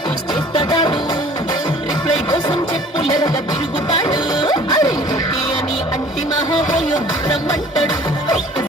practice చేస్తాడు reply కోసం చెప్పులెరగా తిరుగుతాడు అరే ఓకే అని అంటి మహాబోయో రమ్మంటాడు